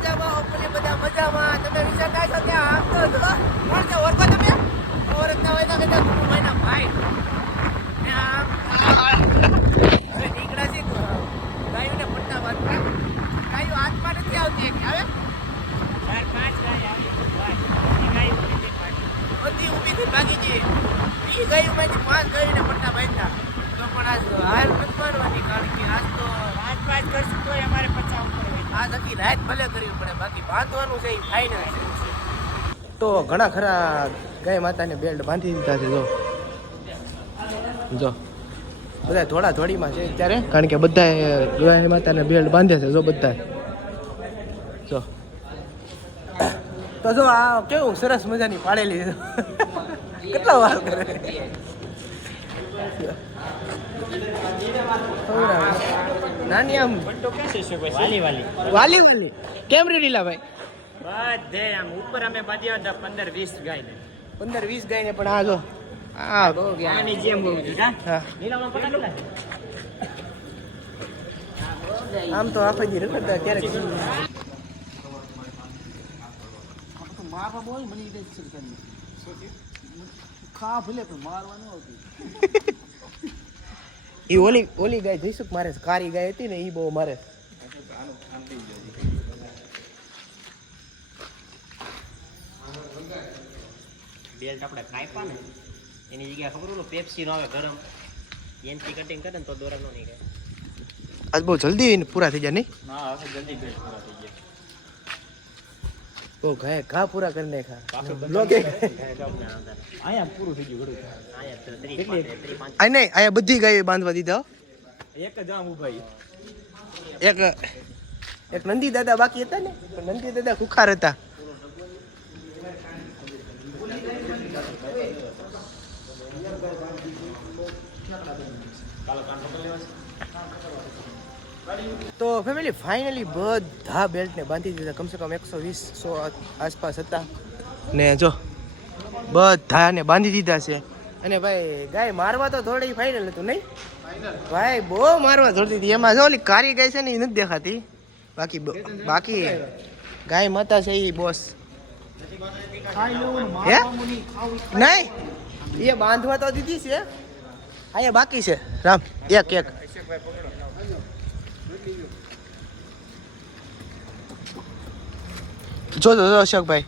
મજામાં ઓપને બધા મજામાં. તમે વિચાર થાય છો કે આમ તો કોણ છે ઓળખો તમે? ઓળખતા હોય તો તું ગુરુભાઈના ભાઈ. હવે નીકળ્યા છે ગાયોને પટ્ટા બાંધતા ગાયો હાથમાં નથી આવતી આવે? ચાર, પાંચ ગાય આવી બધી ઊભી થઈ ભાગી ગઈ ઈ ગાયોમાંથી પાંચ ગાયોને પટ્ટા બાંધ્યા તો પણ આજ હાલ નથી મારવાની, કારણ કે આજ તો પાંચ પાંચ કરશું તો અમારે પચાસ નક્કી રાત ભલે કરવી પડે, બાકી બાંધવાનું છે, એ ફાઇનલ છે. તો ઘણા ખરા ગાય માતાને બેલ્ટ બાંધી દીધા છે, જો. જો. બધા થોડા થોડીમાં છે અત્યારે, કારણ કે બધા ગાય માતાને બેલ્ટ બાંધે છે, જો બધા જો. તો જો આ કેવું સરસ મજાની પાડેલી છે. કેટલા વાર કરે? નાની આમ. પટ્ટો ક્યાં છે વાલી વાલી. વાલી વાલી. કેમ રેડીલા ભાઈ બધે આમ ઉપર અમે બાંધ્યા હતા પંદર વીસ ગાય ને પંદર વીસ ગાય ને પણ આ જો આ બહુ ગયા. આની જેમ બહુ હા? લીલામાં કેટલા આમ તો આખો દી રખડતા ત્યારે મારવા બોલ મને ખા ભલે પણ મારવાનું આવતું. એ ઓલી ઓલી ગાય જઈશું મારે. કારી ગાય હતી ને એ બહુ મારે. બેલ્ટ આપણે કાપ્યા ને એની જગ્યાએ ખબર ઓલો પેપ્સી નો આવે ગરમ. એનથી કટિંગ કરે ને તો દોરા નો નીકળે. આજ બહુ જલ્દી પૂરા થઈ જાય નહીં? હા હવે જલ્દી બેલ્ટ પૂરા થઈ ગયા. બહુ ગાય ઘા પૂરા કરી નાખા લોકે અહીંયા પૂરું થઈ ગયું ઘડું. નહીં અહીંયા બધી ગાયો બાંધવા દીધા એક જ આમ ઉભાઈ એક એક નંદી દાદા બાકી હતા ને? પણ નંદી દાદા ખુખાર હતા. તો ફેમિલી ફાઇનલી બધા બેલ્ટને બાંધી દીધા. કમસે કમ એકસો વીસ સો આસપાસ હતા. ને જો, બધાને બાંધી દીધા છે. અને ભાઈ, ગાય મારવા તો થોડી ફાઇનલ હતું નહીં? ભાઈ, બહુ મારવા જોડતી હતી એમાં જો, ઓલી કારી ગાય છે ને, એ નથી દેખાતી. બાકી બાકી ગાય માતા છે એ બોસ હે? નહીં. એ બાંધવા તો દીધી છે. અહીંયા બાકી છે. રામ, એક એક. જો જો જો અશોકભાઈ.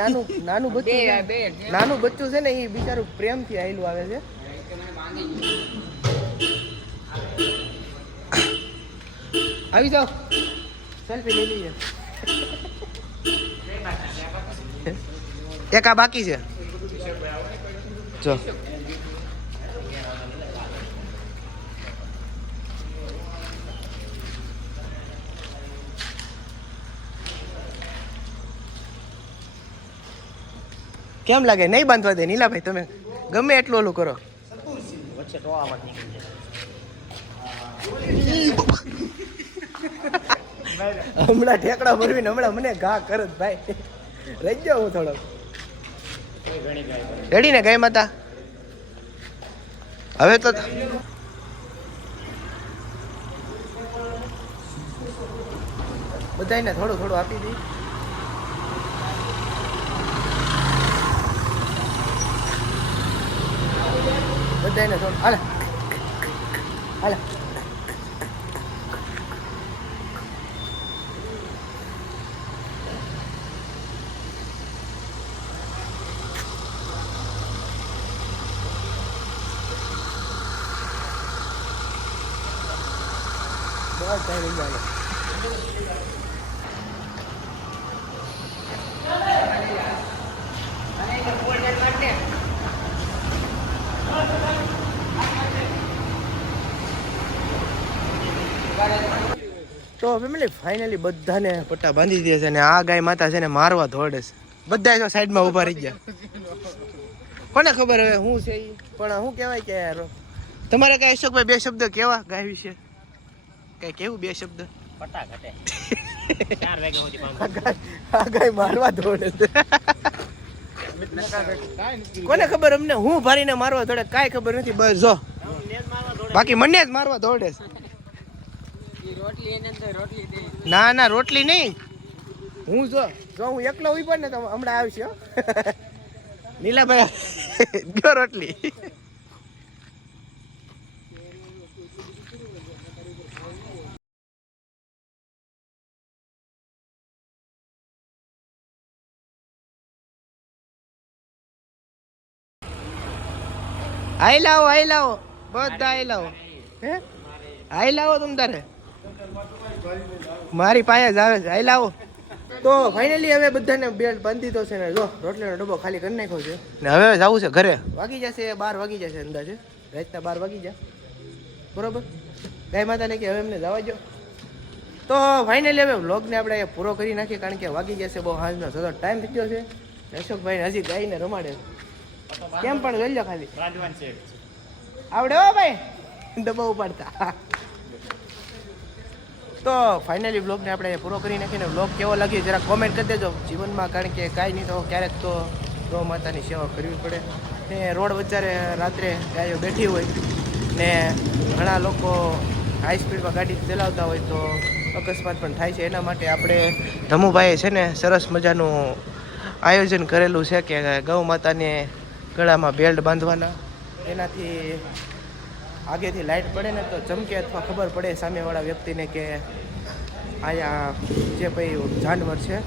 નાનું નાનું બચ્ચું છે. નાનું બચ્ચું છે ને એ બિચારું પ્રેમથી આયેલું આવે છે. આવી જાઓ. સેલ્ફી લઈ લઈએ. એક આ બાકી છે. જો કેમ લાગે? નહીં બાંધવા દે નીલાભાઈ, તમે ગમે એટલું ઓલું કરો. હમણાં ઠેકડા ભરવીને હમણાં મને ઘા કરત ભાઈ. રહી જાઉં હું થોડો ઘણી ગાય કરે. રેડી ને ગઈ માતા. હવે તો બધાને થોડું થોડું આપી દઈ બધાને થોડું હાલે. હાલે. તો ફેમિલી ફાઇનલી બધાને પટ્ટા બાંધી દે છે અને આ ગાય માતા છે ને મારવા ધોડે છે. બધા જો સાઈડમાં ઊભા રહી ગયા. કોને ખબર હવે શું છે પણ શું કહેવાય કે યાર તમારે કઈ અશોકભાઈ બે શબ્દ કેવા ગાય વિશે? કઈ કેવું બે શબ્દ? ફટાકટે ચાર વાગે સુધી આ બાંધો. ગાય મારવા દોડે કોને ખબર અમને? હું ભારીને મારવા દોડે કાંઈ ખબર નથી. બસ જો. બાકી મને જ મારવા દોડે ના ના રોટલી નહીં. હું જો જો હું એકલો પણ ને તો હમણાં આવશે હો. નીલાભાઈ ગયો રોટલી. આઈ લાવો આઈ લાવો. બધા આઈ લાવો. હે? આઈ લાવો તમ તારે. મારી પાસે જ આવે છે. આઈ લાવો. તો ફાઇનલી હવે બધાને બેલ બાંધી તો છે ને જો રોટલીનો ડબ્બો ખાલી કરી નાખ્યો છે. ને હવે જવું છે ઘરે. વાગી જશે બાર વાગી જશે અંદાજે. રાતના બાર વાગી જાય બરોબર? ગાય માતાને કે હવે એમને જવા જો તો ફાઇનલી હવે વ્લોગને આપણે અહીંયા પૂરો કરી નાખીએ કારણ કે વાગી જશે બહુ હાજનો થતો ટાઈમ થઈ ગયો છે. અશોકભાઈ હજી ગાયને રમાડે. કેમ પણ જોઈ લો ખાલી. છે આવડે હો ભાઈ. દબાવ ઉપાડતા. તો ફાઇનલી બ્લોગને આપણે પૂરો કરી નાખીને બ્લોગ કેવો લાગ્યો જરા કોમેન્ટ કરી દેજો. જીવનમાં કારણ કે કાંઈ નહીં તો ક્યારેક તો ગૌ માતાની સેવા કરવી પડે. ને રોડ વચ્ચે રાત્રે ગાયો બેઠી હોય ને ઘણા લોકો હાઈ સ્પીડમાં ગાડી ચલાવતા હોય તો અકસ્માત પણ થાય છે. એના માટે આપણે ધમુભાઈએ છે ને સરસ મજાનું આયોજન કરેલું છે કે ગૌ માતાને ગળામાં બેલ્ટ બાંધવાના. એનાથી આગેથી લાઇટ પડે ને તો ચમકે અથવા ખબર પડે સામેવાળા વ્યક્તિને કે અહીંયા જે ભાઈ જાનવર છે.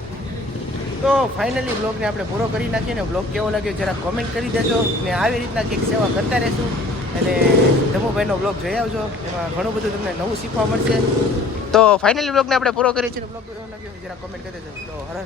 તો ફાઇનલી બ્લોગને આપણે પૂરો કરી નાખીએ ને બ્લોગ કેવો લાગ્યો જરા કોમેન્ટ કરી દેજો. ને આવી રીતના કંઈક સેવા કરતા રહેશું. અને ધમુભાઈનો બ્લોગ જોઈ આવજો. એમાં ઘણું બધું તમને નવું શીખવા મળશે. તો ફાઇનલી બ્લોગને આપણે પૂરો કરીએ છીએ બ્લોગ કેવો લાગ્યો જરા કોમેન્ટ કરી દેજો. તો હર